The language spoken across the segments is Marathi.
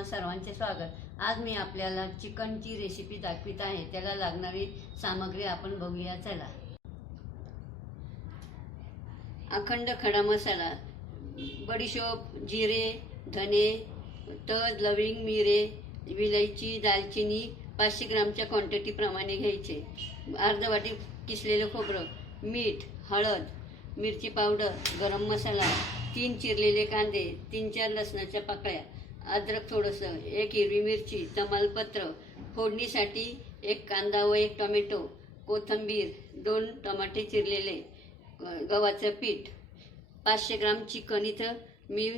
तुम्हा सर्वांचे स्वागत। आज मी आपल्याला चिकनची रेसिपी दाखवित आहे। त्याला लागणारी सामग्री आपण बघूया चला। अखंड खडा मसाला, बडीशोप, जिरे, धने, तज, लविंग, मिरे, विलायची, दालचिनी 500 ग्रामच्या क्वांटिटी प्रमाणे घ्यायचे। अर्ध वाटी किसलेलं खोबरं, मीठ, हळद, मिरची पावडर, गरम मसाला, 3 चिरलेले कांदे, 3-4 लसणाच्या पाकळ्या, अद्रक थोडंसं, 1 हिरवी मिरची, तमालपत्र, फोडणीसाठी 1 कांदा व 1 टोमॅटो, कोथिंबीर, 2 टमाटे चिरलेले, गव्हाचं पीठ, 500 ग्राम चिकन। इथं मी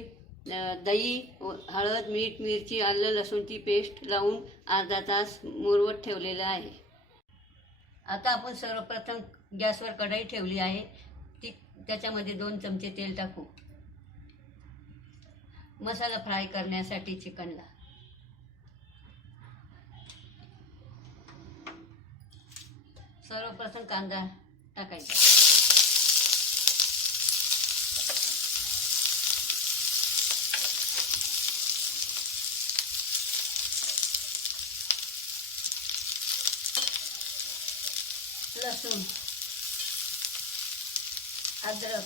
दही, हळद, मीठ, मिरची, आलं लसूणची पेस्ट लावून अर्धा तास मुरवत ठेवलेलं आहे। आता आपण सर्वप्रथम गॅसवर कढई ठेवली आहे, त्याच्यामध्ये 2 चमचे तेल टाकू। मसाला फ्राय करण्यासाठी चिकनला सर्वप्रथम कांदा टाकायचा, लसूण, अद्रक,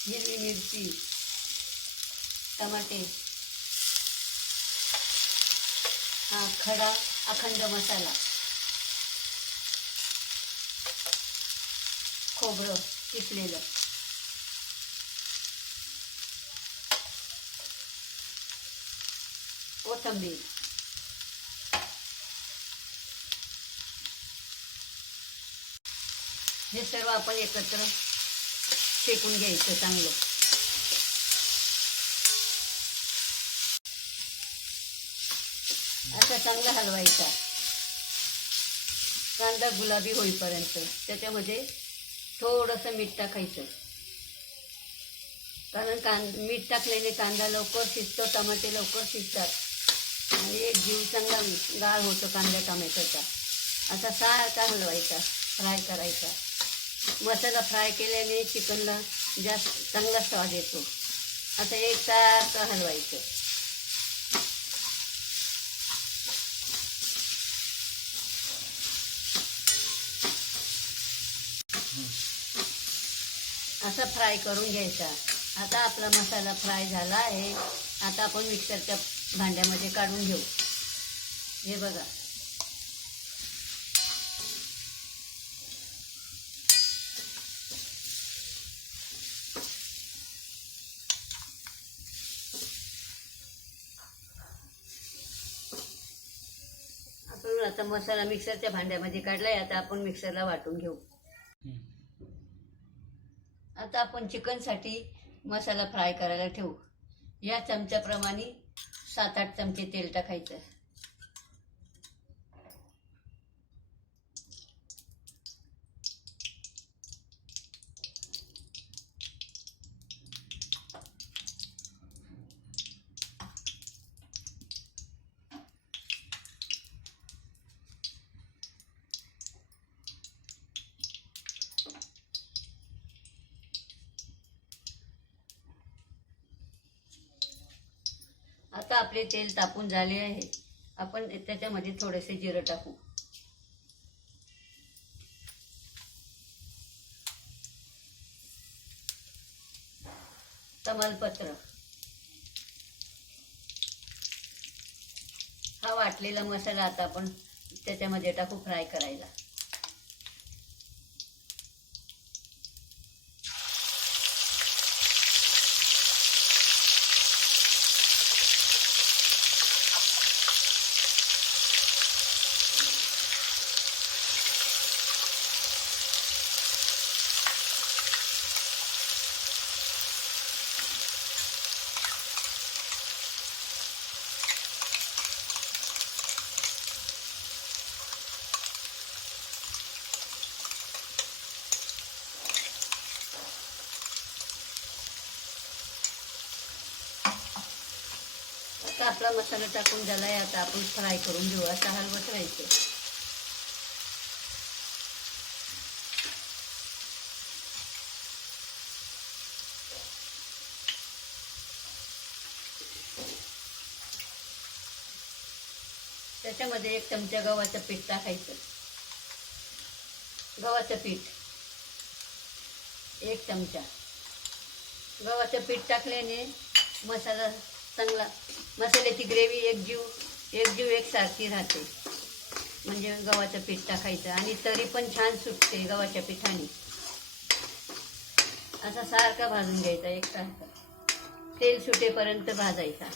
हिरवी मिरची, टमाटे, हा खडा अखंड मसाला, खोबरं किसलेलं, कोथिंबीर, हे सर्व आपण एकत्र शेकून घ्यायचं चांगलं। आता चांगला हलवायचा कांदा गुलाबी होईपर्यंत। त्याच्यामध्ये थोडंसं मीठ टाकायचं, कारण मीठ टाकल्याने कांदा लवकर शिजतो, टमाटे लवकर शिजतात आणि एक जीव चांगला गाळ होतो कांदा टोमॅटोचा। आता सारखा हलवायचा, फ्राय करायचा। मसाला फ्राय केल्याने चिकनला जास्त चांगला स्वाद येतो। आता एकसारखं हलवायचं। असा फ्राय करून घ्यायचा। आता आपला मसाला फ्राय झाला आहे। आता आपण मिक्सरच्या भांड्यामध्ये काढून घेऊ। हे बघा, आपण आता मसाला मिक्सरच्या भांड्यामध्ये काढलाय। आता आपण मिक्सरला वाटून घेऊ। आता आपण चिकनसाठी मसाला फ्राय करायला ठेवू। या चमच्याप्रमाणे 7-8 चमचे तेल टाकायचं। आता आपले तेल तापून झाले आहे। आपण त्याच्यामध्ये थोडेसे जिरं टाकू, तमालपत्र, हा वाटलेला मसाला आता आपण त्याच्यामध्ये टाकू फ्राय करायला। आता आपला मसाला टाकून झालाय। आता आपण फ्राय करून घेऊ। असा हलवत राहायचं। त्याच्यामध्ये 1 चमचा गव्हाचं पीठ टाकायचं. गव्हाचं पीठ 1 चमचा. गव्हाचं पीठ टाकल्याने मसाला चांगला, मसाल्याची ग्रेव्ही एकजीव एकसारखी राहते. म्हणजे गव्हाचं पीठ टाकायचं आणि तरी पण छान सुटते गव्हाच्या पिठाने. असा सारखा भाजून घ्यायचा, एकसारखा तेल सुटेपर्यंत भाजायचा.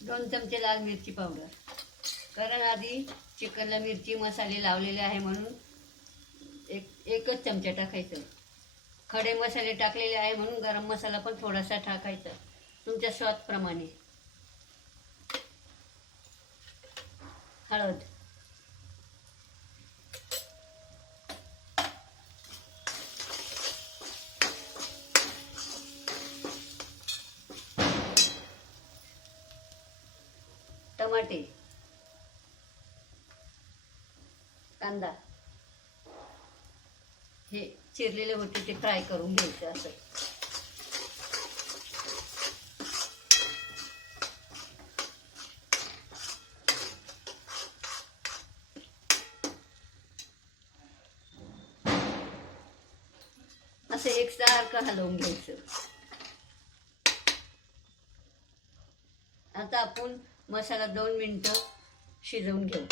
दोन चमचे लाल मिरची पावडर, कारण आधी चिकनला मिरची मसाले लावलेले आहे म्हणून एकच चमचा टाकायचं. खडे मसाले टाकलेले आहे म्हणून गरम मसाला पण थोडासा टाकायचा तुमच्या स्वादप्रमाणे. हळद, टमाटे, कांदा हे चिरलेले होते ते फ्राय करून घ्यायचे. असं असं एकसारखं हलवून घ्यायचं. आता आपण मसाला 2 मिनिटं शिजवून घेऊ.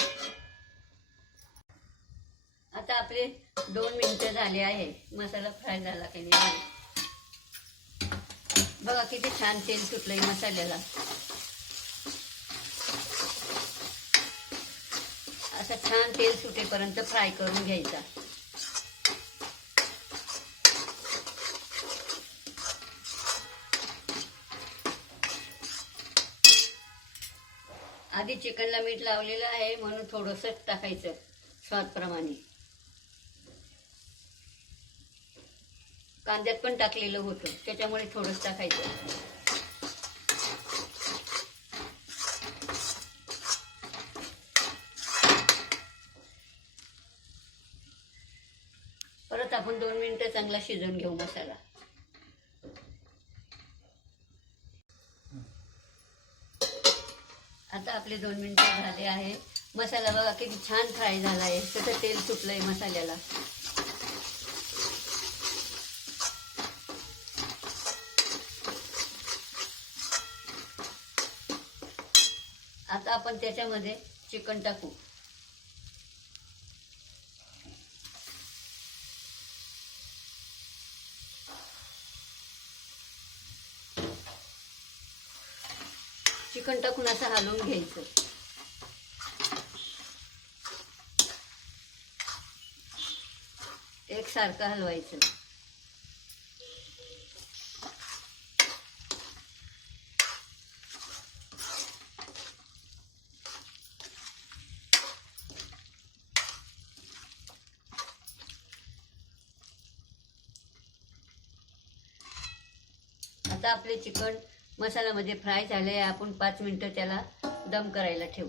आता आपले 2 मिनिटं झाले आहे. मसाला फ्राय झाला की नाही बघा, किती छान तेल सुटलंय मसाल्याला. असं छान तेल सुटेपर्यंत फ्राय करून घ्यायचा. आधी चिकनला मीठ लावलेलं आहे म्हणून थोडंसं टाकायचं स्वादप्रमाणे. कांद्यात पण टाकलेलं होतं त्याच्यामुळे थोडंच टाकायचं. परत आपण 2 मिनिटं चांगला शिजवून घेऊ मसाला. आता आपले 2 मिनिटं झाले आहे. मसाला बघा किती छान फ्राय झाला आहे. कसं तेल सुटलंय मसाल्याला. आता आपण त्याच्यामध्ये चिकन टाकू. चिकन टाकून असं हलवून घ्यायचं. एकसारखं हलवायचं. आता आपले चिकन मसाल्यामध्ये फ्राय झाले. आपण 5 मिनिटं त्याला दम करायला ठेवू.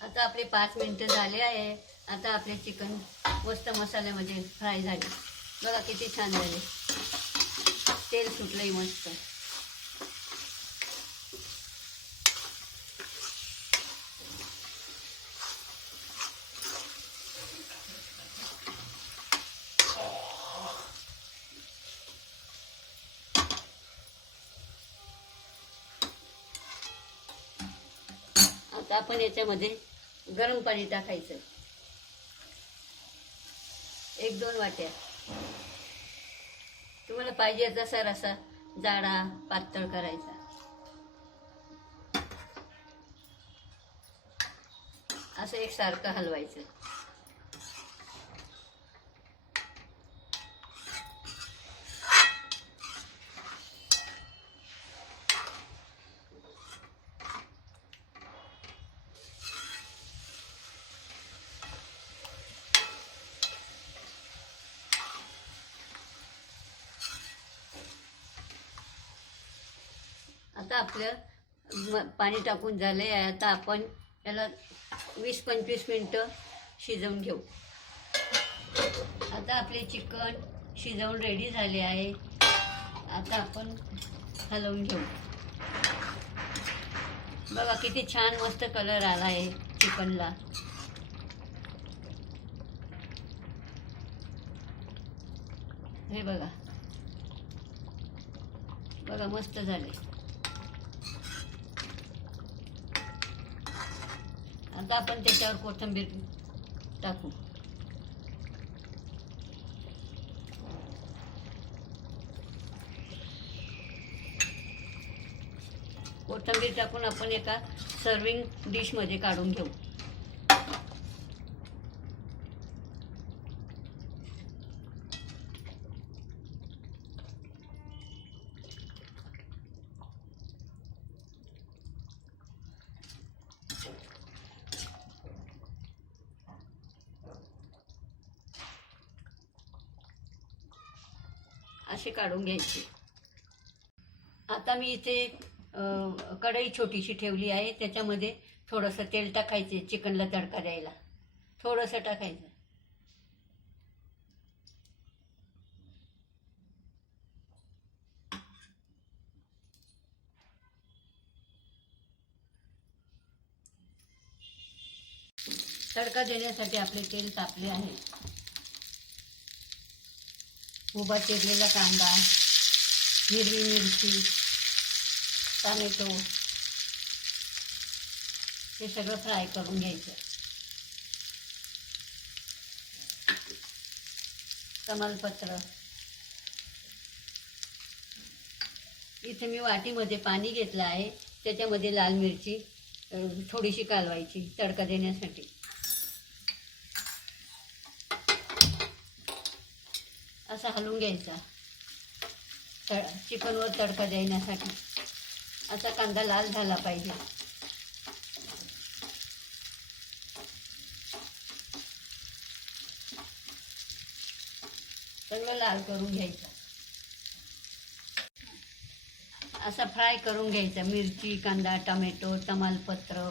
आता आपले 5 मिनिटं झाले आहे. आता आपले चिकन मस्त मसाल्यामध्ये फ्राय झाले. बघा किती छान झाले. तेल सुटलंय मस्त. आता आपण याच्यामध्ये गरम पाणी टाकायचं. 1-2 वाट्या. तुम्हाला पाहिजे जसा रसा जाडा पातळ करायचा. असं एकसारखं हलवायचं. आता आपलं पाणी टाकून झालं आहे. आता आपण त्याला 20-25 मिनटं शिजवून घेऊ. आता आपले चिकन शिजवून रेडी झाले आहे. आता आपण हलवून घेऊ. बघा किती छान मस्त कलर आला आहे चिकनला. हे बघा बघा मस्त झाले. आता आपण त्याच्यावर कोथिंबीर टाकू. कोथिंबीर टाकून आपण एका सर्विंग डिशमध्ये काढून घेऊ. असे काढून घ्यायचे. आता मी इथे कढई छोटीशी ठेवली आहे. त्याच्यामध्ये थोडंसं तेल टाकायचे. चिकनला तडका द्यायला थोडंसं टाकायचं. तडका देण्यासाठी आपले तेल तापले आहे. उभा चिरलेला कांदा, हिरवी मिरची, टोमॅटो हे सगळं फ्राय करून घ्यायचं. तमालपत्र, इथे मी वाटीमध्ये पाणी घेतलं आहे. त्याच्यामध्ये लाल मिरची थोडीशी कालवायची तडका देण्यासाठी. असा हलवून घ्यायचा चिकनवर तडका देण्यासाठी. असा कांदा लाल झाला पाहिजे. सगळं लाल करून घ्यायचं. असा फ्राय करून घ्यायचा. मिरची, कांदा, टोमॅटो, तमालपत्र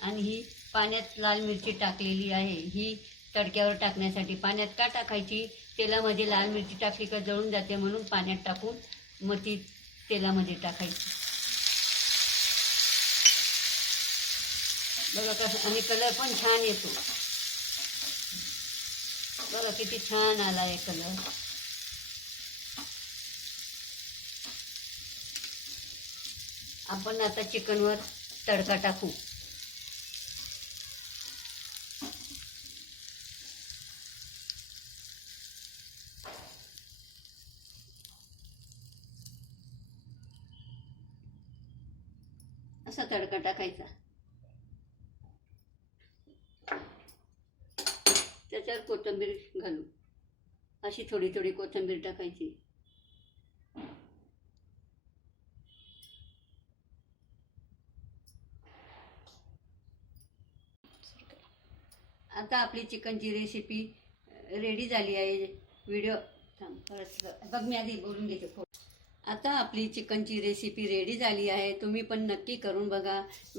आणि ही पाण्यात लाल मिरची टाकलेली आहे. ही तडक्यावर टाकण्यासाठी. पाण्यात का टाकायची? तेलामध्ये लाल मिरची टाकली का जळून जाते, म्हणून पाण्यात टाकून मग ती तेलामध्ये टाकायची. बघा कसं, आणि कलर पण छान येतो. बघा किती छान आला आहे कलर. आपण आता चिकनवर तडका टाकू. असा तडका टाकायचा. त्याच्यावर कोथिंबीर घालू. अशी थोडी थोडी कोथिंबीर टाकायची. आता आपली चिकनची रेसिपी रेडी झाली आहे. व्हिडिओ परत बघ, मी आधी बोलून घेते. आता आपली चिकनची रेसिपी रेडी झाली आहे. तुम्ही पण नक्की करून बघा.